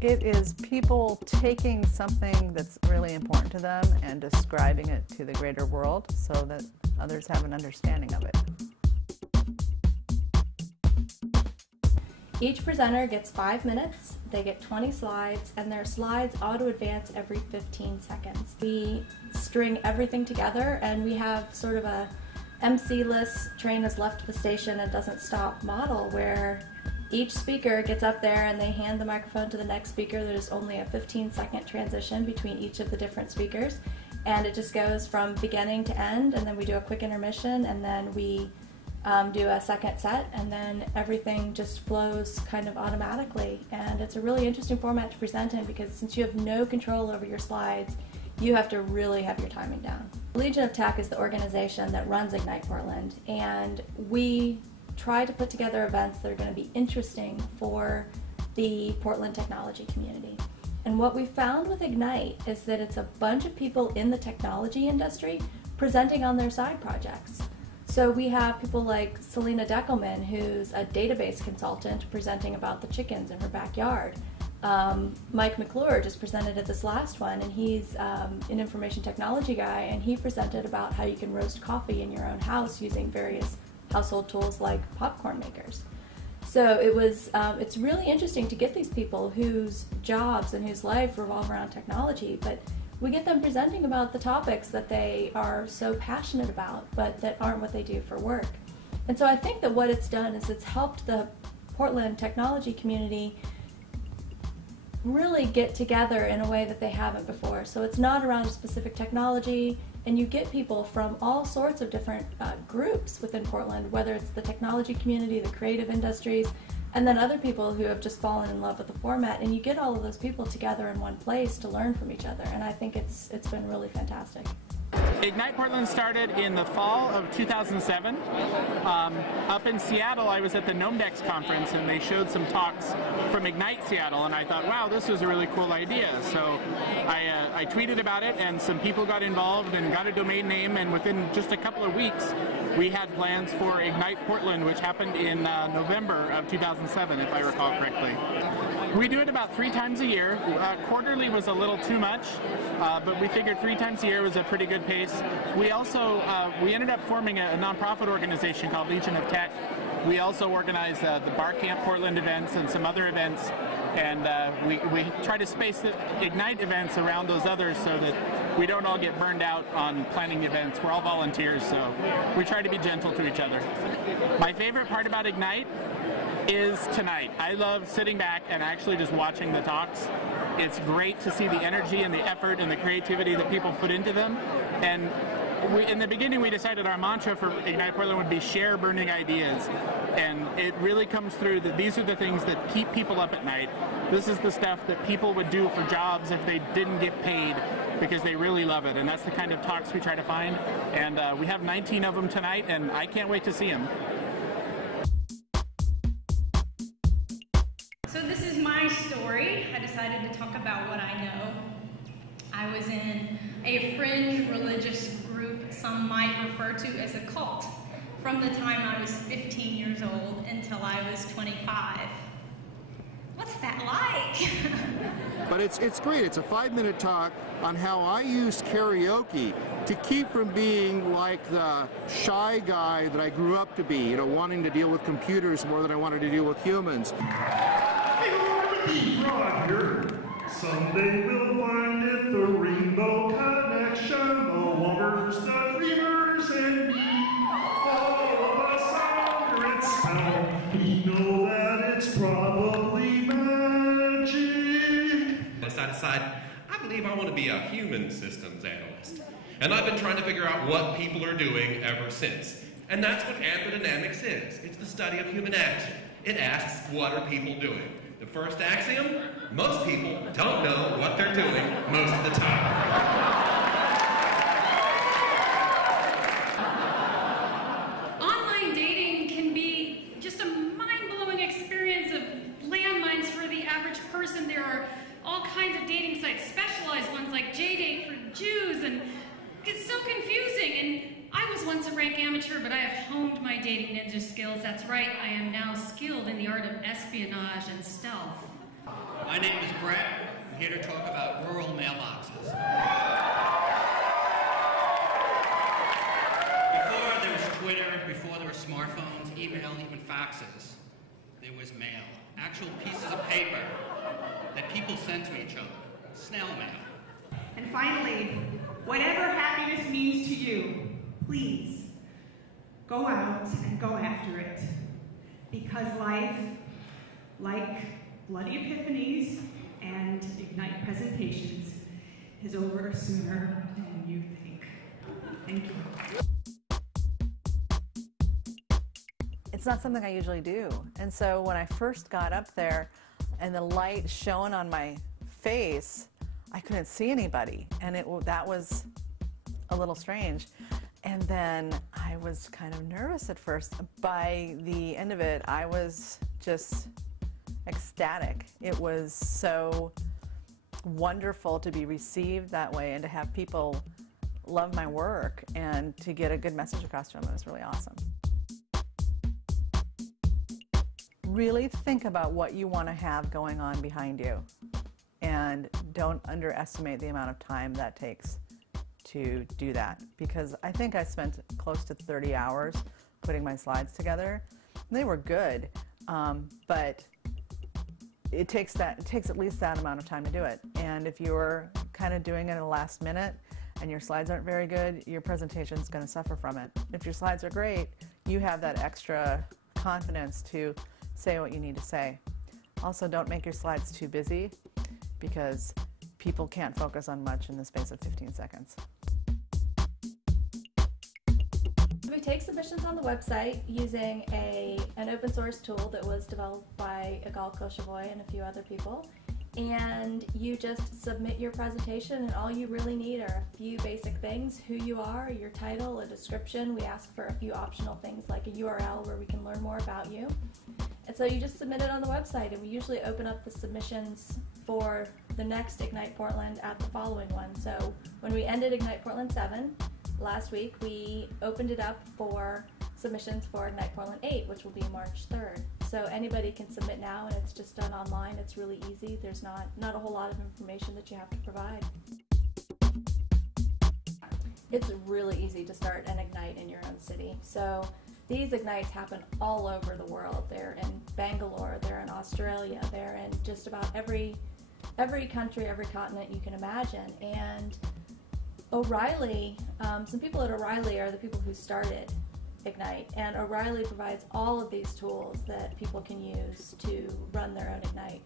It is people taking something that's really important to them and describing it to the greater world so that others have an understanding of it. Each presenter gets 5 minutes, they get 20 slides, and their slides auto-advance every 15 seconds. We string everything together, and we have sort of a MC-less, train has left the station and doesn't stop model where each speaker gets up there and they hand the microphone to the next speaker. There's only a 15-second transition between each of the different speakers, and it just goes from beginning to end, and then we do a quick intermission, and then we do a second set, and then everything just flows kind of automatically. And it's a really interesting format to present in because since you have no control over your slides, you have to really have your timing down. Legion of Tech is the organization that runs Ignite Portland, and we try to put together events that are going to be interesting for the Portland technology community. And what we found with Ignite is that it's a bunch of people in the technology industry presenting on their side projects. So we have people like Selena Deckelman, who's a database consultant, presenting about the chickens in her backyard. Mike McClure just presented at this last one, and he's an information technology guy, and he presented about how you can roast coffee in your own house using various household tools like popcorn makers. So it's really interesting to get these people whose jobs and whose life revolve around technology, but we get them presenting about the topics that they are so passionate about, but that aren't what they do for work. And so I think that what it's done is it's helped the Portland technology community really get together in a way that they haven't before. So it's not around a specific technology, and you get people from all sorts of different groups within Portland, whether it's the technology community, the creative industries, and then other people who have just fallen in love with the format, and you get all of those people together in one place to learn from each other, and I think it's been really fantastic. Ignite Portland started in the fall of 2007. Up in Seattle, I was at the Gnomedex conference, and they showed some talks from Ignite Seattle, and I thought, wow, this was a really cool idea. So I tweeted about it, and some people got involved and got a domain name, and within just a couple of weeks, we had plans for Ignite Portland, which happened in November of 2007, if I recall correctly. We do it about 3 times a year. Quarterly was a little too much, but we figured 3 times a year was a pretty good pace. We also, we ended up forming a nonprofit organization called Legion of Tech. We also organize the Bar Camp Portland events and some other events, and we try to space the Ignite events around those others so that we don't all get burned out on planning events. We're all volunteers, so we try to be gentle to each other. My favorite part about Ignite is tonight. I love sitting back and actually just watching the talks. It's great to see the energy and the effort and the creativity that people put into them. And in the beginning, we decided our mantra for Ignite Portland would be share burning ideas. And it really comes through that these are the things that keep people up at night. This is the stuff that people would do for jobs if they didn't get paid because they really love it. And that's the kind of talks we try to find. And we have 19 of them tonight, and I can't wait to see them. So this is my story. I decided to talk about what I know. I was in a fringe religious group some might refer to as a cult from the time I was 15 years old until I was 25. What's that like? But it's great. It's a 5-minute talk on how I used karaoke to keep from being like the shy guy that I grew up to be, wanting to deal with computers more than I wanted to deal with humans. Right here. Someday we'll find it, the rainbow connection, the lovers, the dreamers, and me. All of us under its spell. We know that it's probably magic. I decided, I believe I want to be a human systems analyst. And I've been trying to figure out what people are doing ever since. And that's what anthrodynamics is. It's the study of human action. It asks, what are people doing? The first axiom, most people don't know what they're doing most of the time. Online dating can be just a mind-blowing experience of landmines for the average person. There are all kinds of dating sites, specialized ones like JDate for Jews, and it's so confusing. And I was once a rank amateur, but I have honed my dating ninja skills. That's right, I am now skilled in the art of espionage and stealth. My name is Brett. I'm here to talk about rural mailboxes. Before there was Twitter, before there were smartphones, email, even faxes, there was mail. Actual pieces of paper that people sent to each other. Snail mail. And finally, whatever happiness means to you, please go out and go after it. Because life, like Bloody Epiphanies and Ignite presentations, is over sooner than you think. Thank you. It's not something I usually do. And so when I first got up there and the light shone on my face, I couldn't see anybody. And that was a little strange. And then I was kind of nervous at first. By the end of it, I was just ecstatic. It was so wonderful to be received that way and to have people love my work and to get a good message across to them. It was really awesome. Really think about what you want to have going on behind you, and don't underestimate the amount of time that takes to do that, because I think I spent close to 30 hours putting my slides together. They were good, but it takes at least that amount of time to do it. And if you're kind of doing it at the last minute and your slides aren't very good, your presentation is going to suffer from it. If your slides are great, you have that extra confidence to say what you need to say. Also, don't make your slides too busy, because people can't focus on much in the space of 15 seconds. We take submissions on the website using an open source tool that was developed by Ignite+Portland and a few other people. And you just submit your presentation, and all you really need are a few basic things: who you are, your title, a description. We ask for a few optional things like a URL where we can learn more about you. And so you just submit it on the website, and we usually open up the submissions for the next Ignite Portland at the following one. So when we ended Ignite Portland 7 last week, we opened it up for submissions for Ignite Portland 8, which will be March 3rd. So anybody can submit now, and it's just done online. It's really easy. There's not a whole lot of information that you have to provide. It's really easy to start an Ignite in your own city. So these Ignites happen all over the world. They're in Bangalore, they're in Australia, they're in just about every country, every continent you can imagine. And O'Reilly, some people at O'Reilly are the people who started Ignite, and O'Reilly provides all of these tools that people can use to run their own Ignite.